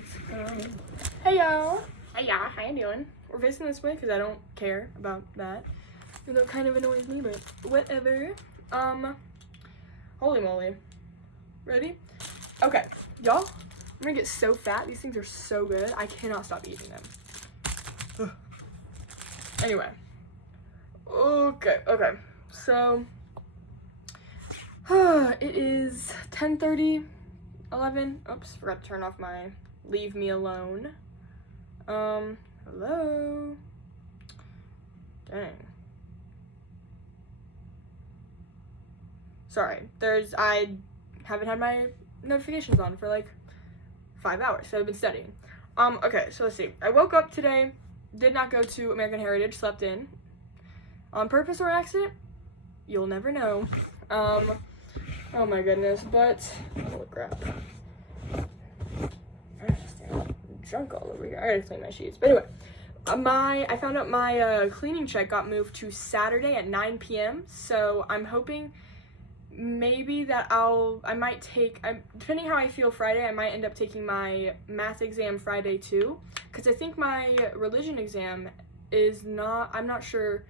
Let's go. Hey y'all. Hey y'all, how you doing? We're facing this way because I don't care about that. Even though it kind of annoys me, but whatever. Holy moly. Ready? Okay, y'all. I'm gonna get so fat. These things are so good. I cannot stop eating them. Anyway. Okay. So, it is 10:30, 11. Oops, forgot to turn off my leave me alone. Hello? Dang. Sorry, I haven't had my notifications on for like 5 hours, so I've been studying. Okay, so let's see. I woke up today, did not go to American Heritage, slept in. On purpose or accident? You'll never know. Oh my goodness, but, oh crap. I'm drunk all over here. I gotta clean my sheets. But anyway, I found out my cleaning check got moved to Saturday at 9 p.m. So I'm hoping maybe that I might take, depending how I feel Friday, I might end up taking my math exam Friday too. Because I think my religion exam is not, I'm not sure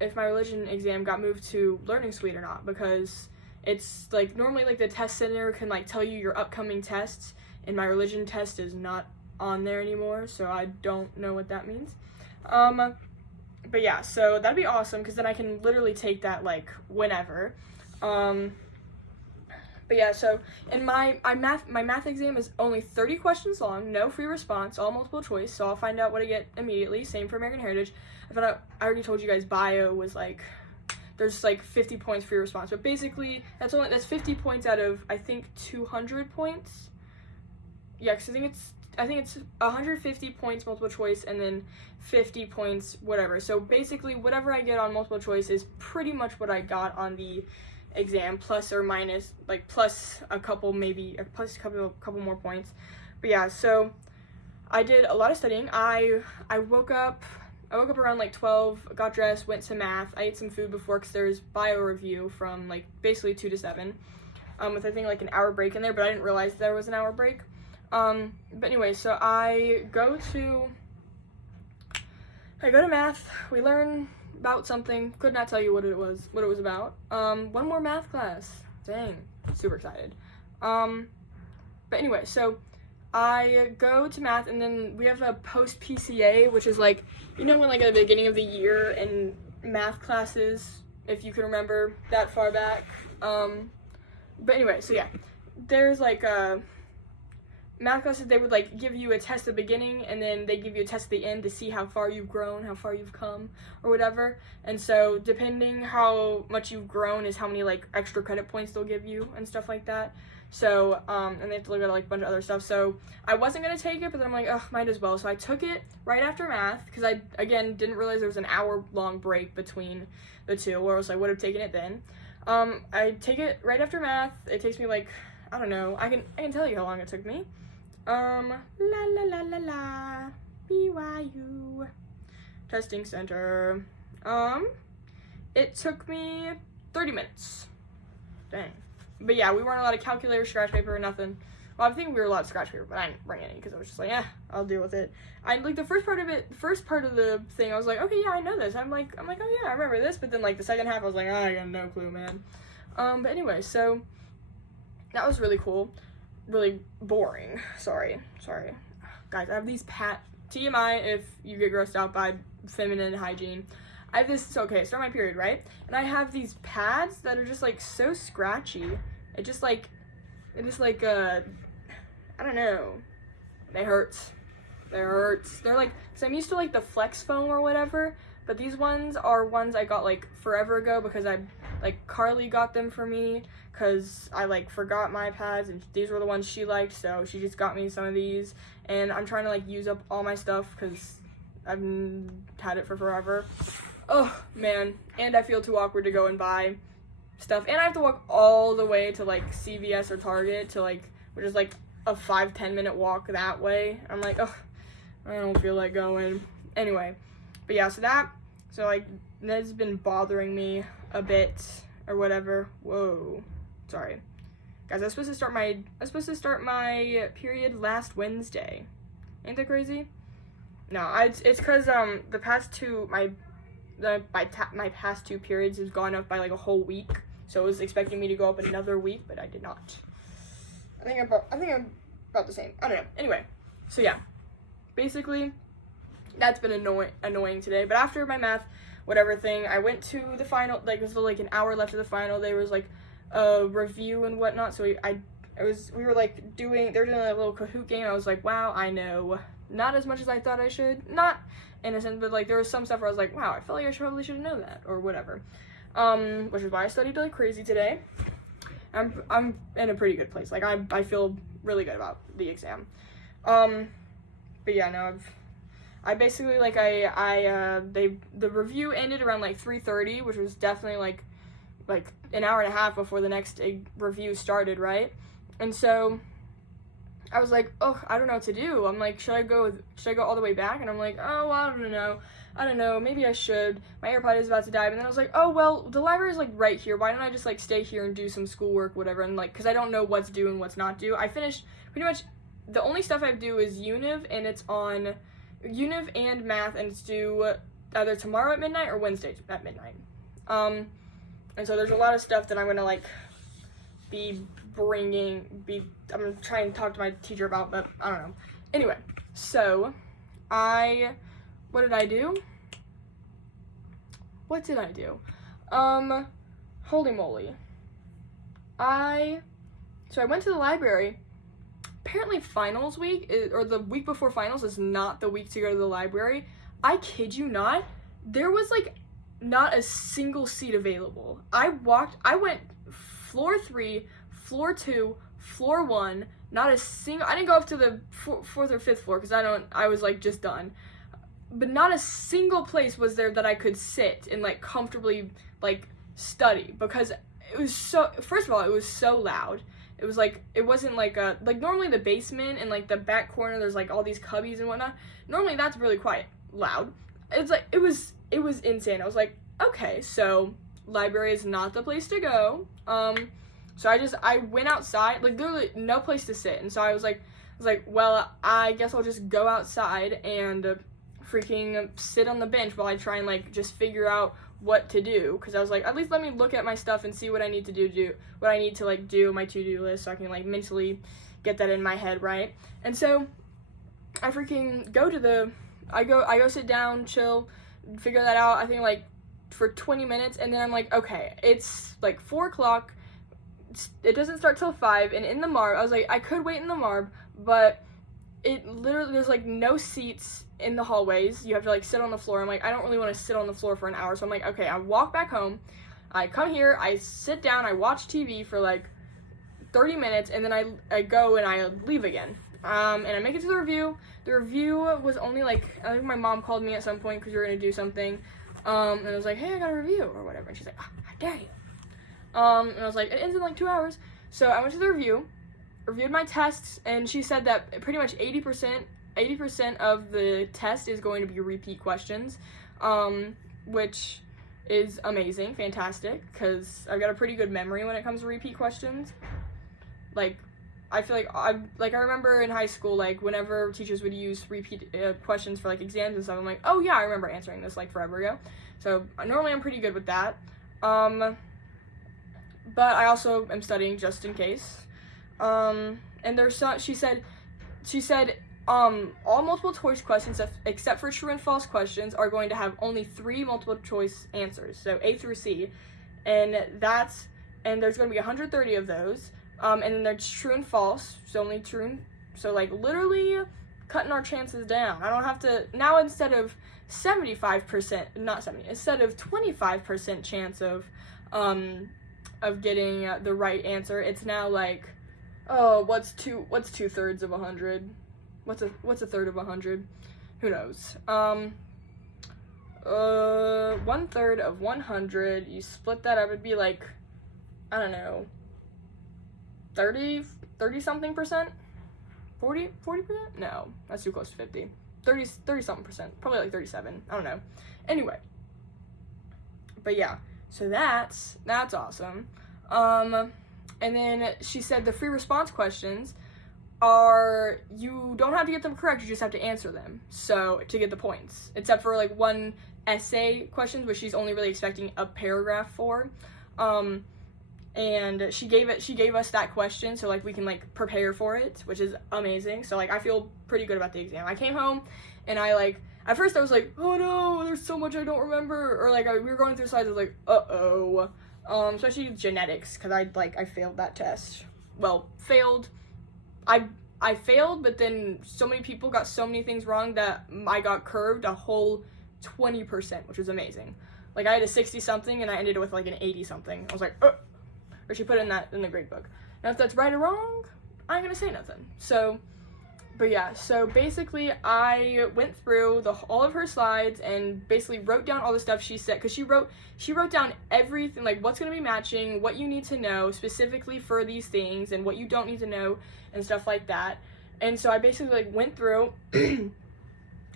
if my religion exam got moved to Learning Suite or not, because it's like normally like the test center can like tell you your upcoming tests, and my religion test is not on there anymore, so I don't know what that means. But yeah, so that'd be awesome because then I can literally take that like whenever. But yeah, so in my math exam is only 30 questions long, no free response, all multiple choice, so I'll find out what I get immediately. Same for American Heritage. I found out, I already told you guys bio was like, there's like 50 points free response, but basically that's 50 points out of I think 200 points. Yeah, because I think it's 150 points multiple choice and then 50 points whatever. So basically whatever I get on multiple choice is pretty much what I got on the exam, plus or minus, like plus a couple maybe, or plus a couple more points. But yeah, so I did a lot of studying. I woke up around like 12, got dressed, went to math. I ate some food before because there's bio review from like basically 2 to 7, with I think like an hour break in there, but I didn't realize there was an hour break. But anyway, so I go to math. We learn about something. Could not tell you what it was about. One more math class. Dang, super excited. But anyway, so I go to math, and then we have a post PCA, which is like, you know, when like at the beginning of the year in math classes, if you can remember that far back. But anyway, so yeah, there's like math classes, they would like give you a test at the beginning and then they give you a test at the end to see how far you've grown, how far you've come or whatever. And so depending how much you've grown is how many like extra credit points they'll give you and stuff like that. So and they have to look at like a bunch of other stuff. So I wasn't gonna take it, but then I'm like, oh, might as well. So I took it right after math because I again didn't realize there was an hour-long break between the two, or else I would have taken it then. I take it right after math. It takes me like, I don't know, I can tell you how long it took me. BYU testing center. It took me 30 minutes. Dang. But yeah, we weren't allowed a calculator, scratch paper, or nothing. Well, I think we were allowed scratch paper, but I didn't bring any because I was just like, I'll deal with it. I like the first part of the thing, I was like, okay, yeah, I know this. I'm like, oh yeah, I remember this. But then like the second half, I was like, I got no clue, man. But anyway, so that was really cool. Really boring. Sorry. Guys, I have these TMI if you get grossed out by feminine hygiene. I have this, so okay, start my period, right? And I have these pads that are just like so scratchy. It just like, I don't know. They hurt. They're like, so I'm used to like the Flex foam or whatever, but these ones are ones I got like forever ago because Carly got them for me because I like forgot my pads and these were the ones she liked, so she just got me some of these, and I'm trying to like use up all my stuff because I've had it for forever. Oh man, and I feel too awkward to go and buy stuff, and I have to walk all the way to like CVS or Target to like, which is like a 5-10 minute walk that way. I'm like, oh, I don't feel like going. Anyway, but yeah, so like that's been bothering me a bit or whatever. Whoa, sorry Guys, I was supposed to start my period last Wednesday. Ain't that crazy? No, it's because the past two my past 2 periods has gone up by like a whole week. So it was expecting me to go up another week, but I did not. I think I'm about the same. I don't know. Anyway, so yeah, basically that's been annoying today. But after my math whatever thing, I went to the final. Like it was like an hour left of the final. There was like a review and whatnot. So we were like they were doing a little Kahoot game. I was like, wow, I know not as much as I thought I should. Not in a sense, but like there was some stuff where I was like, wow, I felt like I probably should have known that or whatever. Which is why I studied like crazy today. I'm in a pretty good place. Like I feel really good about the exam. But yeah, no, I basically like the review ended around like 3:30, which was definitely like an hour and a half before the next review started, right? And so I was like, oh, I don't know what to do. I'm like, should I go all the way back? And I'm like, oh, I don't know, maybe I should. My AirPod is about to die. And then I was like, oh, well, the library is like right here. Why don't I just like stay here and do some schoolwork, whatever? And like, cause I don't know what's due and what's not due. I finished pretty much, the only stuff I do is Univ, and it's on Univ and math, and it's due either tomorrow at midnight or Wednesday at midnight. And so there's a lot of stuff that I'm gonna like I'm trying to talk to my teacher about, but I don't know. Anyway, so what did I do? Holy moly. So I went to the library. Apparently finals week, or the week before finals, is not the week to go to the library. I kid you not. There was like not a single seat available. I went floor 3, floor 2, floor 1, I didn't go up to the 4th or 5th floor because I was like just done. But not a single place was there that I could sit and like comfortably like study, because it was first of all, it was so loud. It was like, it wasn't like normally the basement and like the back corner, there's like all these cubbies and whatnot. Normally that's really quiet, loud. It's like, it was insane. I was like, okay, so library is not the place to go. So I went outside, like literally no place to sit. And so I was like, well, I guess I'll just go outside and freaking sit on the bench while I try and like just figure out what to do, because I was like, at least let me look at my stuff and see what I need to do my to-do list, so I can like mentally get that in my head, right? And so I freaking go sit down, chill, figure that out. I think like for 20 minutes, and then I'm like, okay, it's like 4 o'clock, it doesn't start till 5, and in the MARB, I was like, I could wait in the MARB, but it literally, there's like no seats in the hallways. You have to like sit on the floor. I'm like, I don't really want to sit on the floor for an hour. So I'm like, okay, I walk back home. I come here, I sit down, I watch TV for like 30 minutes, and then I go and I leave again. And I make it to the review. The review was only like, I think my mom called me at some point because we were going to do something. And I was like, hey, I got a review or whatever. And she's like, how dare you? And I was like, it ends in like 2 hours. So I went to the reviewed my tests, and she said that pretty much 80% of the test is going to be repeat questions, which is amazing, fantastic, because I've got a pretty good memory when it comes to repeat questions. Like, I feel like I remember in high school, like, whenever teachers would use repeat questions for, like, exams and stuff, I'm like, oh, yeah, I remember answering this, like, forever ago. So, normally I'm pretty good with that. But I also am studying just in case. And she said, all multiple choice questions, except for true and false questions, are going to have only 3 multiple choice answers, so A through C, and there's going to be 130 of those, and then there's true and false, so only so like literally cutting our chances down. I don't have to, now instead of 25% chance of getting the right answer, it's now like, oh, what's 2/3 of 100? What's a third of 100? Who knows? 1/3 of 100, you split that up, it'd be like, I don't know, 30 something percent? 40%? No, that's too close to 50. 30 something percent, probably like 37, I don't know. Anyway, but yeah, so that's awesome. And then she said the free response questions are, you don't have to get them correct, you just have to answer them, so to get the points, except for like one essay questions, which she's only really expecting a paragraph for. And she gave us that question so like we can like prepare for it, which is amazing. So like I feel pretty good about the exam. I came home and I like, at first I was like, oh no, there's so much I don't remember, or like we were going through slides, I was like, uh-oh. Especially genetics, because I failed that test. Well, failed. I failed, but then so many people got so many things wrong that I got curved a whole 20%, which was amazing. Like I had a 60 something and I ended with like an 80 something. I was like, or she put in the grade book. Now if that's right or wrong, I ain't gonna say nothing. So, but yeah, so basically I went through all of her slides and basically wrote down all the stuff she said, because she wrote down everything, like what's gonna be matching, what you need to know specifically for these things, and what you don't need to know, and stuff like that. And so I basically like went through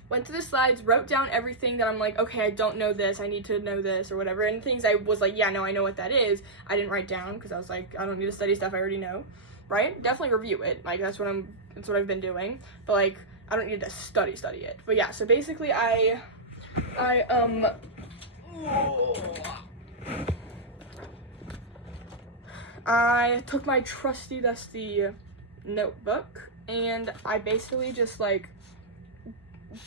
went through the slides, wrote down everything that I'm like, okay, I don't know this, I need to know this, or whatever, and things I was like, yeah, no, I know what that is, I didn't write down, because I was like, I don't need to study stuff I already know, right? Definitely review it, like, that's what I've been doing, but, like, I don't need to study it. But yeah, so basically I took my trusty dusty notebook, and I basically just, like,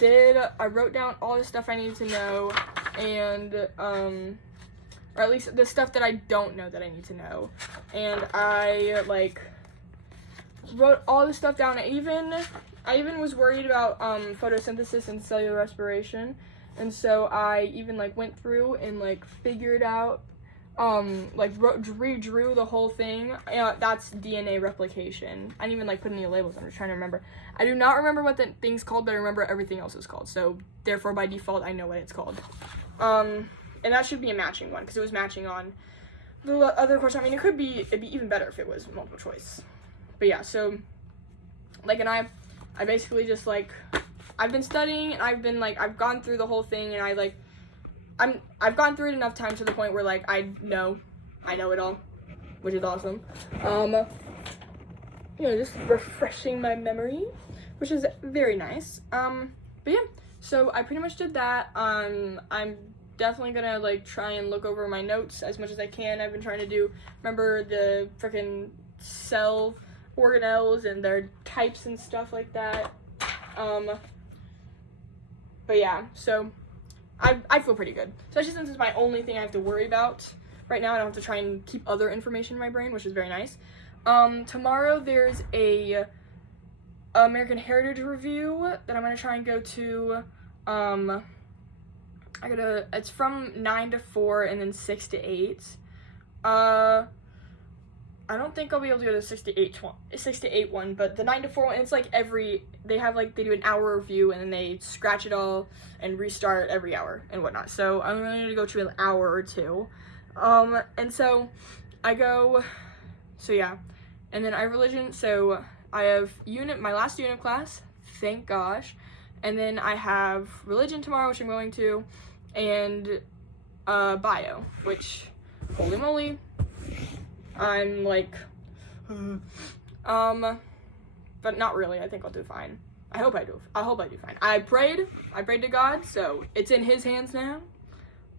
I wrote down all the stuff I need to know, and, or at least the stuff that I don't know that I need to know, and I, like, wrote all the stuff down. I even was worried about, photosynthesis and cellular respiration, and so I even, like, went through and, like, figured out, like, redrew the whole thing. That's DNA replication. I didn't even, like, put any labels. I'm just trying to remember. I do not remember what the thing's called, but I remember everything else is called. So, therefore, by default, I know what it's called. And that should be a matching one, because it was matching on the other question. I mean, it'd be even better if it was multiple choice. But yeah, so, like, and I basically just, like, I've been studying, and I've gone through the whole thing, and I've gone through it enough times to the point where, like, I know it all, which is awesome. You know, just refreshing my memory, which is very nice. But yeah, so I pretty much did that. I'm definitely gonna, like, try and look over my notes as much as I can. I've been trying to remember the freaking cell organelles and their types and stuff like that. But yeah, so I feel pretty good, especially since it's my only thing I have to worry about right now. I don't have to try and keep other information in my brain, which is very nice. Tomorrow there's a American Heritage review that I'm gonna try and go to. It's from 9 to 4 and then 6 to 8. I don't think I'll be able to go to the 6 to 8 one, but the 9 to 4 one, it's like they do an hour review, and then they scratch it all and restart every hour and whatnot. So I'm really gonna go to an hour or two. And so I go, so yeah, and then I have religion, so I have my last unit class, thank gosh, and then I have religion tomorrow, which I'm going to, and bio, which, holy moly, I'm like, but not really. I think I'll do fine. I hope I do fine. I prayed to God, so it's in His hands now.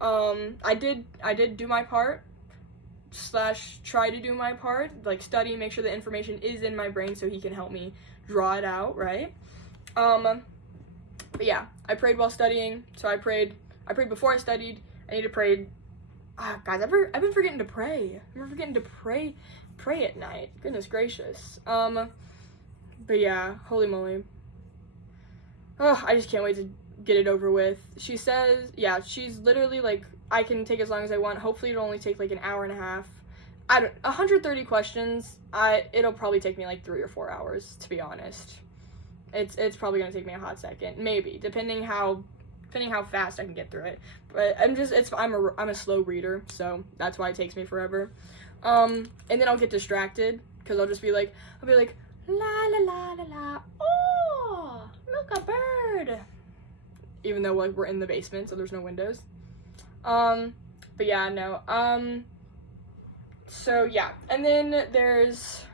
I did do my part, / try to do my part, like study, make sure the information is in my brain so He can help me draw it out, right? But yeah, I prayed while studying, so I prayed before I studied. I need to pray. Guys, I've been forgetting to pray. I'm forgetting to pray at night. Goodness gracious. But yeah, holy moly. Oh, I just can't wait to get it over with. She says, yeah, she's literally like, I can take as long as I want. Hopefully it'll only take like an hour and a half. 130 questions. It'll probably take me like 3 or 4 hours, to be honest. It's probably gonna take me a hot second, maybe, depending how fast I can get through it. But I'm a slow reader, so that's why it takes me forever. And then I'll get distracted, because I'll be like, la la la la la, oh, look, a bird. Even though, like, we're in the basement, so there's no windows. But yeah, no, So yeah, and then there's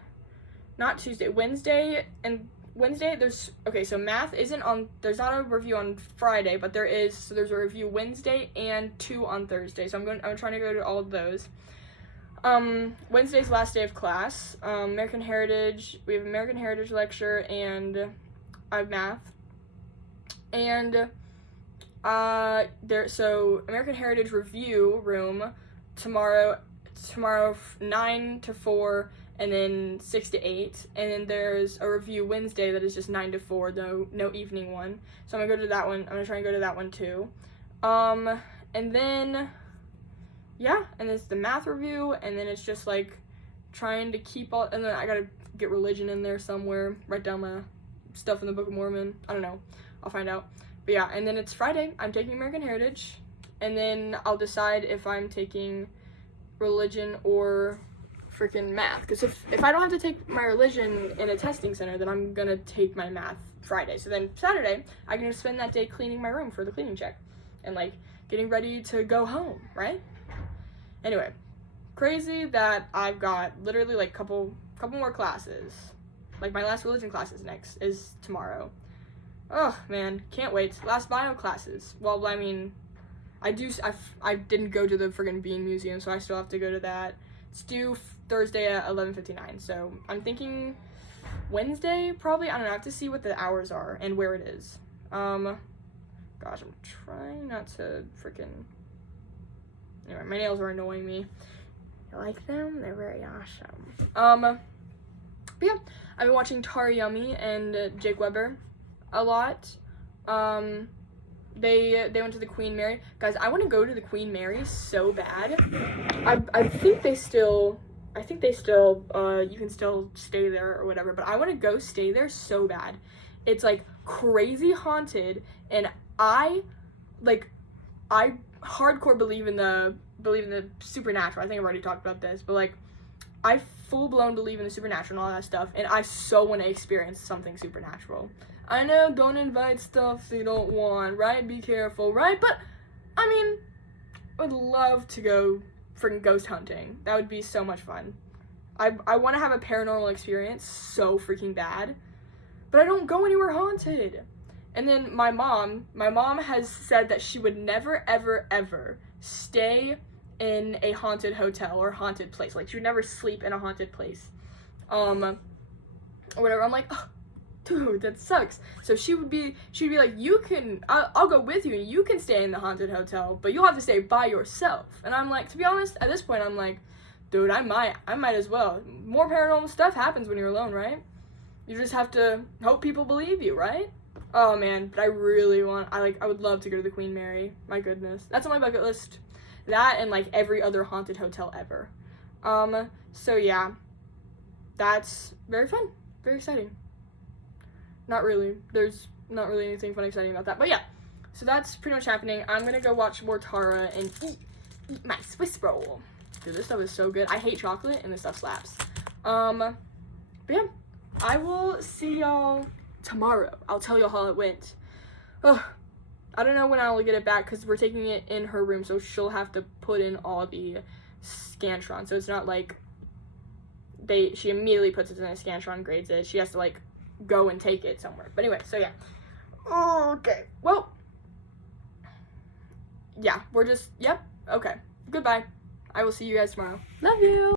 not Tuesday, Wednesday, and Wednesday there's, okay, so math isn't on, there's not a review on Friday, but there's a review Wednesday and 2 on Thursday. So I'm trying to go to all of those. Wednesday's last day of class. American Heritage, we have American Heritage lecture, and I have math. And so American Heritage review room tomorrow 9 to 4, and then 6 to 8, and then there's a review Wednesday that is just 9 to 4, no evening one. So I'm gonna go to that one. I'm gonna try and go to that one too. And then yeah, and it's the math review, and then it's just like trying to keep all, and then I gotta get religion in there somewhere, write down my stuff in the Book of Mormon. I don't know, I'll find out. But yeah, and then it's Friday, I'm taking American Heritage, and then I'll decide if I'm taking religion or freaking math, because if I don't have to take my religion in a testing center, then I'm gonna take my math Friday. So then Saturday I can just spend that day cleaning my room for the cleaning check and like getting ready to go home, right? Anyway, crazy that I've got literally like couple more classes. Like my last religion class is tomorrow. Oh man, can't wait. Last bio classes. Well, I mean, I didn't go to the friggin' Bean Museum, so I still have to go to that. It's due Thursday at 11:59, so I'm thinking Wednesday, probably. I don't know, I have to see what the hours are and where it is. Gosh, I'm trying not to freaking... Anyway, my nails are annoying me. You like them? They're very awesome. But yeah, I've been watching Tara Yummy and Jake Weber a lot. They went to the Queen Mary. Guys, I want to go to the Queen Mary so bad. I think they still, you can still stay there or whatever, but I want to go stay there so bad. It's like crazy haunted, and I hardcore believe in the supernatural. I think I've already talked about this, but like I full-blown believe in the supernatural and all that stuff, and I so want to experience something supernatural. I know, don't invite stuff you don't want, right? Be careful, right? But I mean, I would love to go freaking ghost hunting. That would be so much fun. I want to have a paranormal experience so freaking bad, but I don't go anywhere haunted. And then my mom has said that she would never, ever, ever stay in a haunted hotel or haunted place. Like, she would never sleep in a haunted place. Or whatever. I'm like, oh, dude, that sucks. So she'd be like, I'll go with you and you can stay in the haunted hotel, but you'll have to stay by yourself. And I'm like, to be honest, at this point, I'm like, dude, I might as well. More paranormal stuff happens when you're alone, right? You just have to hope people believe you, right? Oh man, but I really I would love to go to the Queen Mary. My goodness. That's on my bucket list. That and like every other haunted hotel ever. So yeah. That's very fun. Very exciting. Not really. There's not really anything fun exciting about that. But yeah. So that's pretty much happening. I'm gonna go watch more Tara and eat my Swiss roll. Dude, this stuff is so good. I hate chocolate and this stuff slaps. But yeah. I will see y'all tomorrow. I'll tell you how it went. Ugh. I don't know when I will get it back because we're taking it in her room, so she'll have to put in all the Scantron. So it's not like she immediately puts it in a Scantron, grades it. She has to like go and take it somewhere. But anyway, so yeah. Okay. Well, yeah, yep. Okay. Goodbye. I will see you guys tomorrow. Love you.